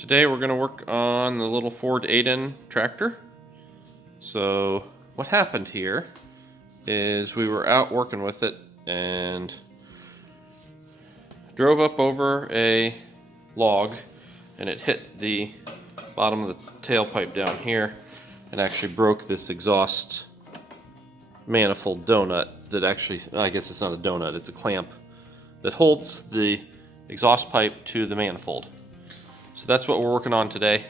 Today we're going to work on the little Ford 8N tractor. So what happened here is we were out working with it and drove up over a log, and it hit the bottom of the tailpipe down here and actually broke this exhaust manifold donut that actually, I guess it's not a donut, it's a clamp that holds the exhaust pipe to the manifold. So that's what we're working on today.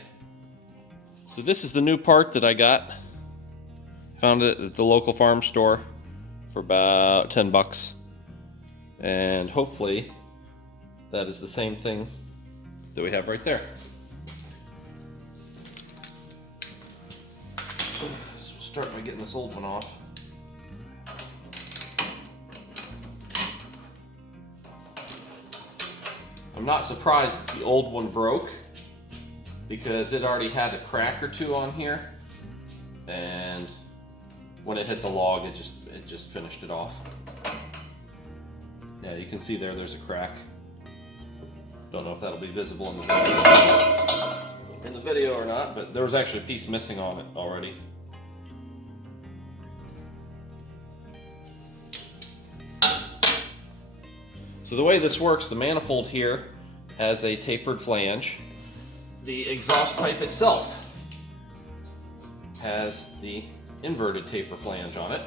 So this is the new part that I got. Found it at the local farm store for about 10 bucks. And hopefully that is the same thing that we have right there. So we'll start by getting this old one off. I'm not surprised that the old one broke, because it already had a crack or two on here, and when it hit the log, it just finished it off. Yeah, you can see there's a crack. Don't know if that'll be visible in the video or not, but there was actually a piece missing on it already. So the way this works, the manifold here has a tapered flange. The exhaust pipe itself has the inverted taper flange on it,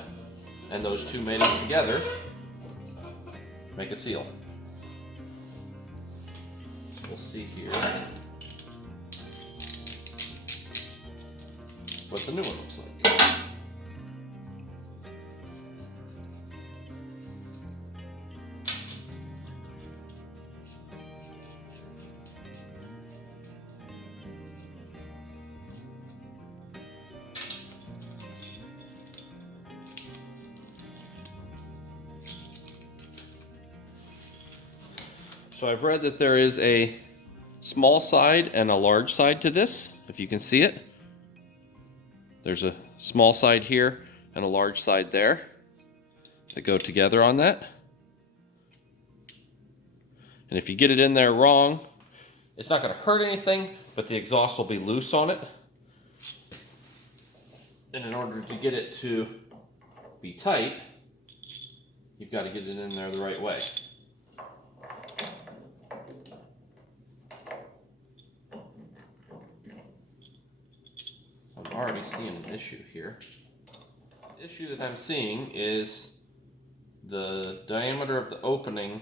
and those two mating together make a seal. We'll see here what the new one looks like. So I've read that there is a small side and a large side to this, if you can see it. There's a small side here and a large side there that go together on that. And if you get it in there wrong, it's not going to hurt anything, but the exhaust will be loose on it. And in order to get it to be tight, you've got to get it in there the right way. I'm already seeing an issue here. The issue that I'm seeing is the diameter of the opening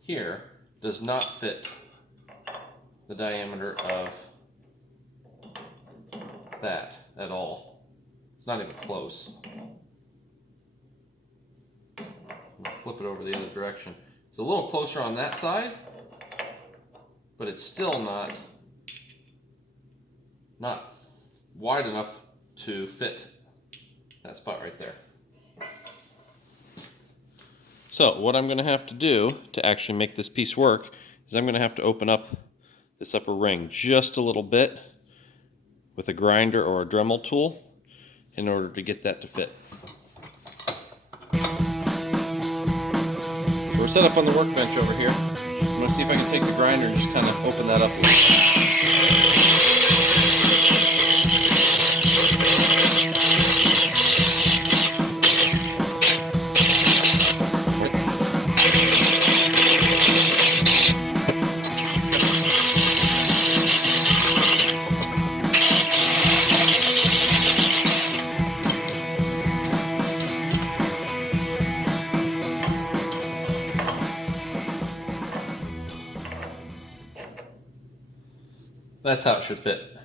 here does not fit the diameter of that at all. It's not even close. Flip it over the other direction. It's a little closer on that side, but it's still not wide enough to fit that spot right there. So what I'm going to have to do to actually make this piece work is I'm going to have to open up this upper ring just a little bit with a grinder or a Dremel tool in order to get that to fit. We're set up on the workbench over here. I'm going to see if I can take the grinder and just kind of open that up a little. That's how it should fit.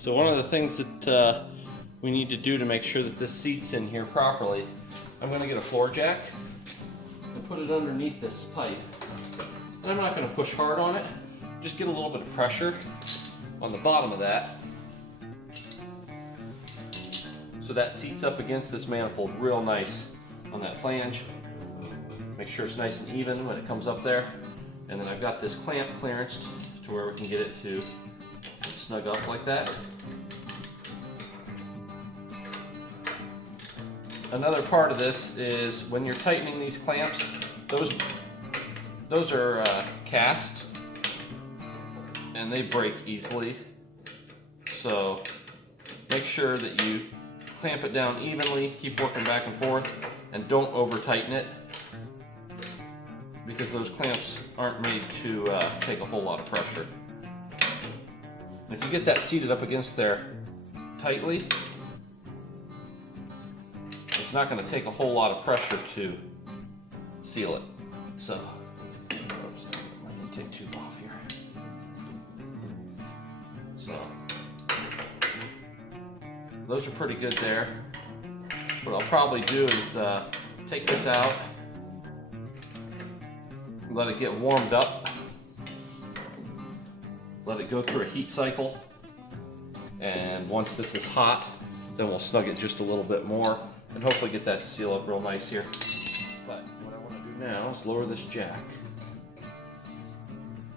So one of the things that we need to do to make sure that this seats in here properly, I'm going to get a floor jack and put it underneath this pipe. And I'm not going to push hard on it, just get a little bit of pressure on the bottom of that, so that seats up against this manifold real nice on that flange. Make sure it's nice and even when it comes up there. And then I've got this clamp clearanced to where we can get it to snug up like that. Another part of this is when you're tightening these clamps, those are cast and they break easily. So make sure that you clamp it down evenly, keep working back and forth, and don't over tighten it, because those clamps aren't made to take a whole lot of pressure. And if you get that seated up against there tightly, it's not going to take a whole lot of pressure to seal it. So, oops, let me take two off here. So, those are pretty good there. What I'll probably do is take this out, let it get warmed up, let it go through a heat cycle, and once this is hot, then we'll snug it just a little bit more and hopefully get that to seal up real nice here. But what I want to do now is lower this jack.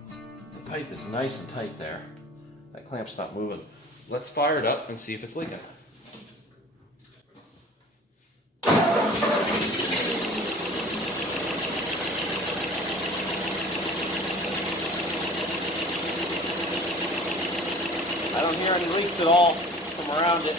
The pipe is nice and tight there. That clamp's not moving. Let's fire it up and see if it's leaking. I don't hear any leaks at all from around it.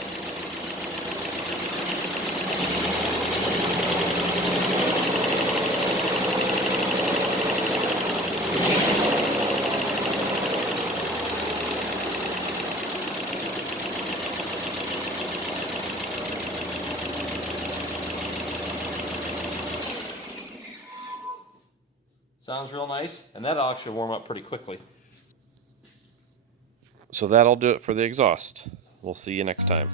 Sounds real nice, and that'll actually warm up pretty quickly. So that'll do it for the exhaust. We'll see you next time.